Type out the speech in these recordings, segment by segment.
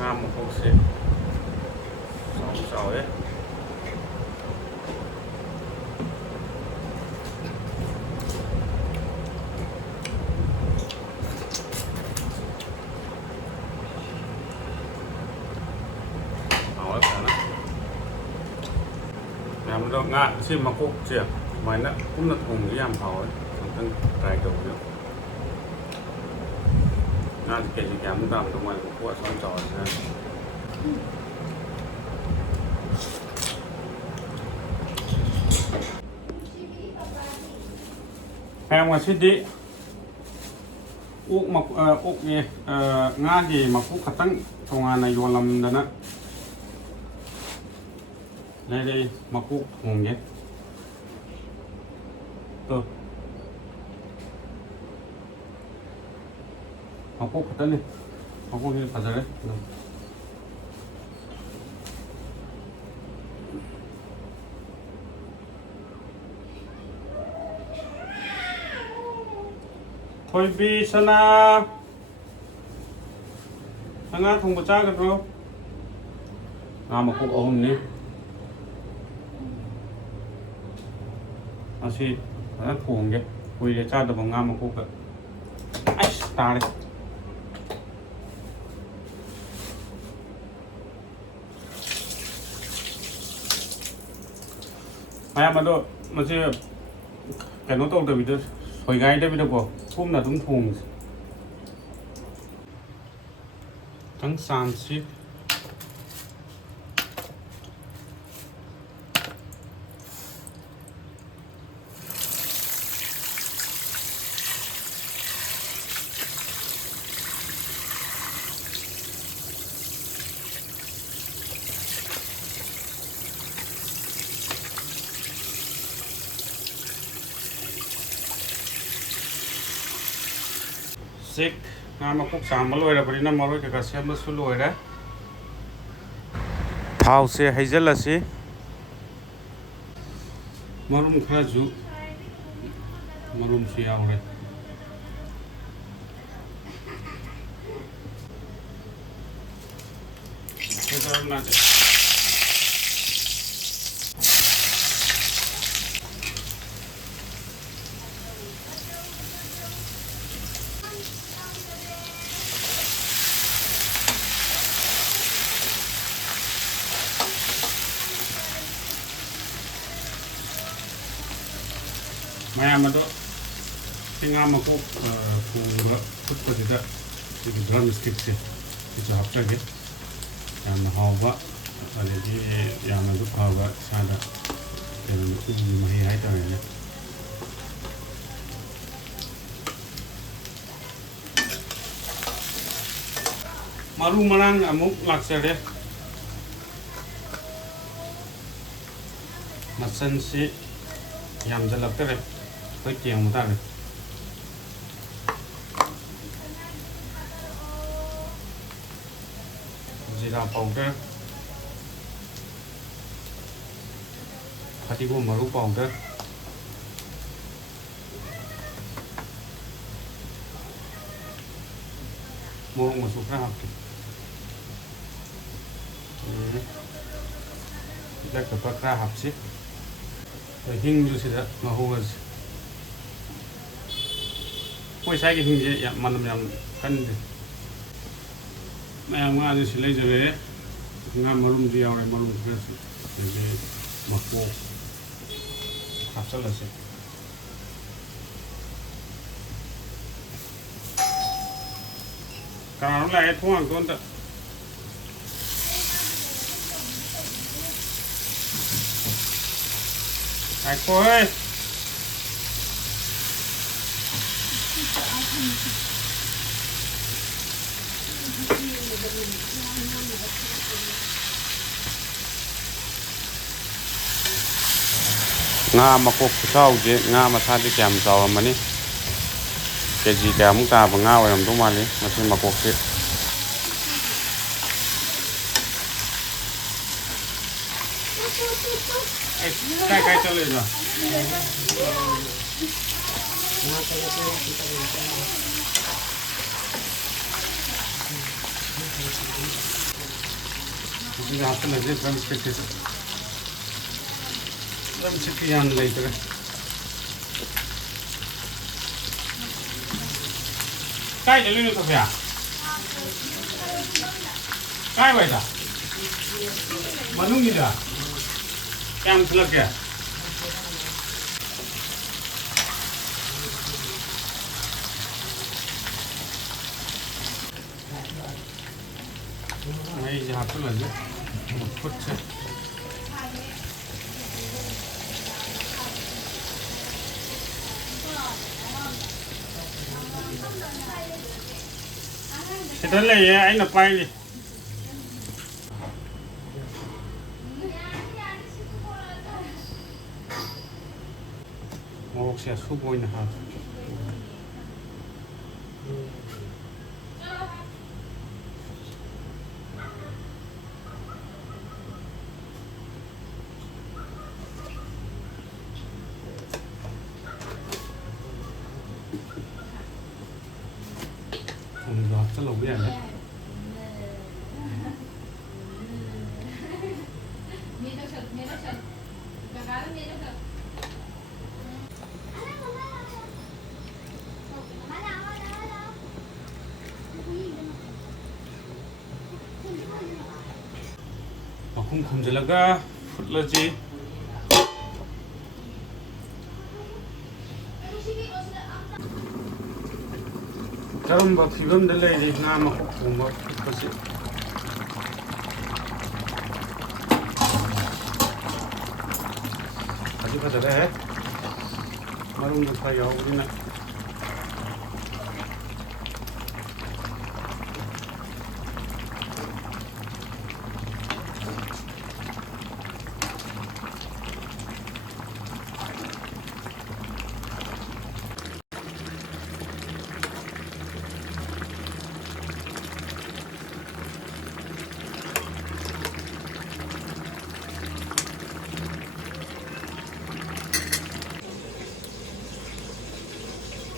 งามมาพกเสร็จ2 เสาเอ๊ะเอาแล้วกันนะยามเรางาชิมมาพกเสียไว้นะคุ้มนัดหงยามเผาตั้งไกลตัวเนาะงานเกี่ยวกับมุกดำตรงวันพวกซ้อนจอดนะแพงกว่าชิดดิอุกมาอุกเนี่ยงานดีมาคุกขัดตั้งตรงงานในโยนลำดันนะเลยมาคุกหงเงี้ยตัวมาคุกขัดตั้งนี่มาคุกนี่ขัดเลยถอยบีชนะทงประจ้ากันรู้มาคุกเอาหนี่อาชีพแล้วผูกเงี้ยคุยกับเจ้าแต่บางงานมาคุกอะไอ้ตาเลยมาดูมาเชื่อแกโน้ตตัวเดียวถอยไงได้ไม่ได้บ่พุ่มน่ะต้องพุงทั้ง30ซิกงานมาคุก3 มาลอยแล้วพอดีน้ำมาลอยกับเสียมาสุลอยแล้วเท้าเสียให้เจละสิมารุมข้าจูมารุมเสียเอาเลยเจ้าหน้าที่มาดูที่งานมาคุกผูกพุทธจิตะที่ดรัมสติ๊กส์ที่จะหับใจกันอย่างมาหาวะอะไรที่อย่างมากุดหาวะชาดะอย่างมาให้หายตัวเนี่ยมารู้มานั่งอามุกหลักเสียเลยมาเซนซียำจะหลับได้เลยไปเกี่ยวมันได้เลยจีราปองเด้อพัดที่ผมมารู้ปองเด้อมองมาสุกนะครับแล้วก็ปลากระหับสิหิ้งอยู่สิละมาหัวสิไม่ใช่ก็หิ้งเยอะมันกันดิแม่งานนี่สิเลยจะเลยงานมาลุ่มเดียวเลยมาลุ่มแค่สิเลยมาโคขับซะเลยสิการอะไรทั่วต้นแต่ไอ้คนงามาคุกเช่าเจ๊งามาทานที่แกมเจ้ามันนี่เกจีแกมุกตาบังงาไว้ทำทุกวันนี้มาซื้อมาคุกเสร็จใกล้ๆจะเลยเหรอ ꯑꯗꯨꯒ ꯍꯥꯞꯆꯤꯜꯂꯁꯤ ꯗ꯭ꯔꯝꯁꯇꯤꯛꯁꯤꯁꯨ ꯗ꯭ꯔꯝꯁꯇꯤꯛꯁꯤ ꯌꯥꯝꯅ ꯂꯩꯇ꯭ꯔꯦ ꯀꯥꯏ ꯆꯠꯂꯤꯅꯣ ꯁꯣꯐꯤꯌꯥ ꯀꯥꯏ ꯋꯥꯏꯗ ꯃꯅꯨꯡꯒꯤꯗ ꯀꯌꯥꯝ ꯊꯤꯜꯂꯛꯀꯦ ꯃꯩꯁꯦ ꯍꯥꯞꯆꯤꯜꯂꯁꯤ ꯐꯨꯠꯁꯦ ꯁꯤꯗ ꯂꯩꯌꯦ ꯑꯩꯅ ꯄꯥꯏꯔꯤ ꯃꯣꯔꯣꯛꯁꯦ ꯑꯁꯨꯕ ꯑꯣꯏꯅ ꯍꯥꯞꯄꯦ ꯊꯨꯝꯗꯣ ꯍꯥꯞꯆꯤꯜꯍꯧꯕ ꯌꯥꯏꯅꯦ ꯃꯈꯨꯝ ꯈꯨꯝꯖꯤꯜꯂꯒ ꯐꯨꯠꯂꯁꯤ ꯀꯔꯝꯕ ꯐꯤꯕꯝꯗ ꯂꯩꯔꯤ ꯉꯥ ꯃꯀꯣꯛ ꯊꯣꯡꯕ ꯐꯨꯠꯄꯁꯤ ꯐꯖꯔꯦ ꯃꯔꯨꯝꯗꯣ ꯈꯔ ꯌꯥꯎꯕꯅꯤꯅ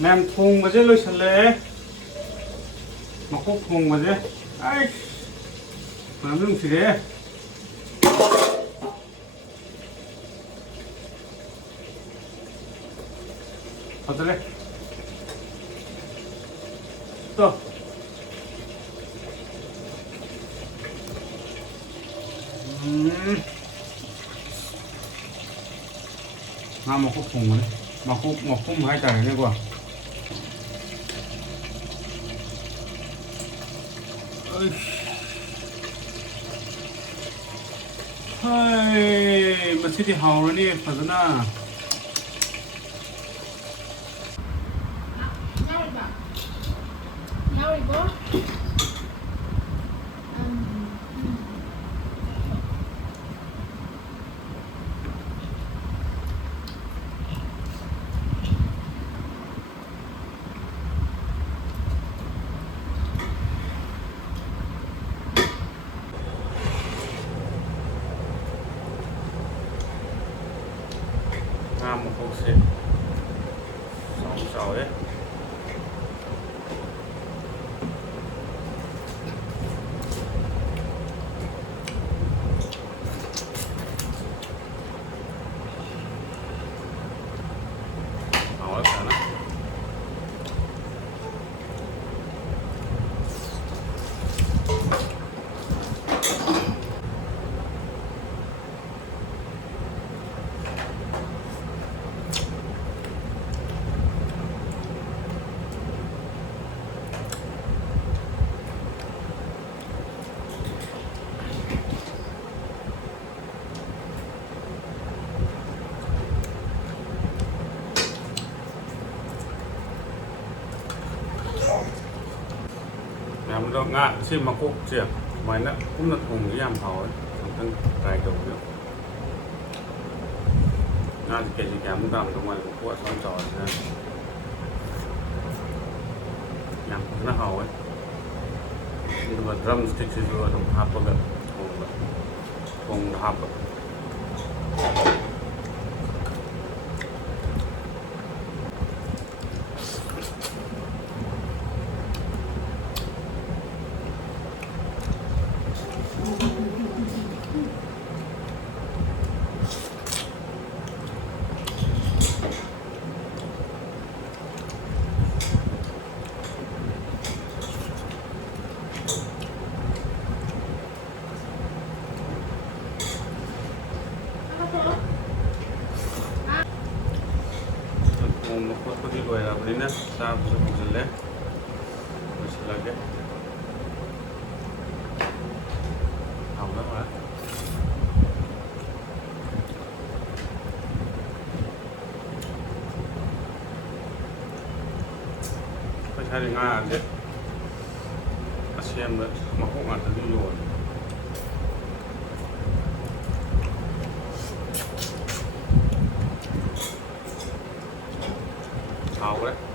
ꯃꯌꯥꯝ ꯊꯣꯡꯕꯁꯦ ꯂꯣꯏꯁꯜꯂꯛꯑꯦ ꯃꯀꯣꯛ ꯊꯣꯡꯕꯁꯦ ꯑꯩꯁ ꯃꯅꯝ ꯅꯨꯡꯁꯤꯔꯦ ꯐꯖꯔꯦ 또 ꯉꯥ ꯃꯀꯣꯛ ꯊꯣꯡꯕꯅꯦ ꯃꯀꯣꯛ ꯃꯄꯨꯝ ꯍꯥꯏꯇꯥꯔꯦꯅꯦꯀꯣ ꯍꯥꯏ ꯃꯁꯤꯗꯤ ꯍꯥꯎꯔꯅꯤ ꯐꯖꯅ ꯉꯥ ꯃꯀꯣꯛꯁꯦ ꯆꯥꯎꯋꯦ ꯌꯥꯝꯅ ꯉꯥ ꯁꯤ ꯃꯀꯣꯛꯁꯦ ꯁꯨꯃꯥꯏꯅ ꯄꯨꯟꯅ ꯊꯣꯡꯕꯁꯦ ꯌꯥꯝ ꯍꯥꯎꯋꯦ ꯑꯃꯨꯛꯇꯪ ꯇ꯭ꯔꯥꯏ ꯇꯧꯕꯤꯌꯨ ꯉꯥꯁꯦ ꯀꯦꯖꯤ ꯀꯌꯥꯃꯨꯛ ꯇꯥꯔꯝꯗꯧ ꯃꯥꯜꯂꯦ ꯃꯀꯣꯛ ꯑꯁꯨꯝ ꯆꯥꯎꯔꯁꯤꯅ ꯌꯥꯝ ꯐꯖꯅ ꯍꯥꯎꯋꯦ ꯑꯗꯨꯒ ꯗ꯭ꯔꯝ ꯁ꯭ꯇꯤꯛꯁꯤꯁꯨ ꯑꯗꯨꯝ ꯍꯥꯞꯄꯒ ꯊꯣꯡꯕꯗ ꯍꯥꯞꯄ ꯆꯥꯕꯁꯨ ꯍꯧꯖꯤꯜꯂꯦ ꯂꯣꯏꯁꯤꯜꯂꯒꯦ ꯍꯥꯎꯅꯕ ꯑꯩꯈꯣꯏ ꯁ꯭ꯋꯥꯏꯗ ꯉꯥꯁꯦ ꯑꯁꯦꯡꯕ ꯃꯀꯣꯛ ꯉꯥꯛꯇꯗꯤ ꯌꯣꯜꯂꯦ hào đấy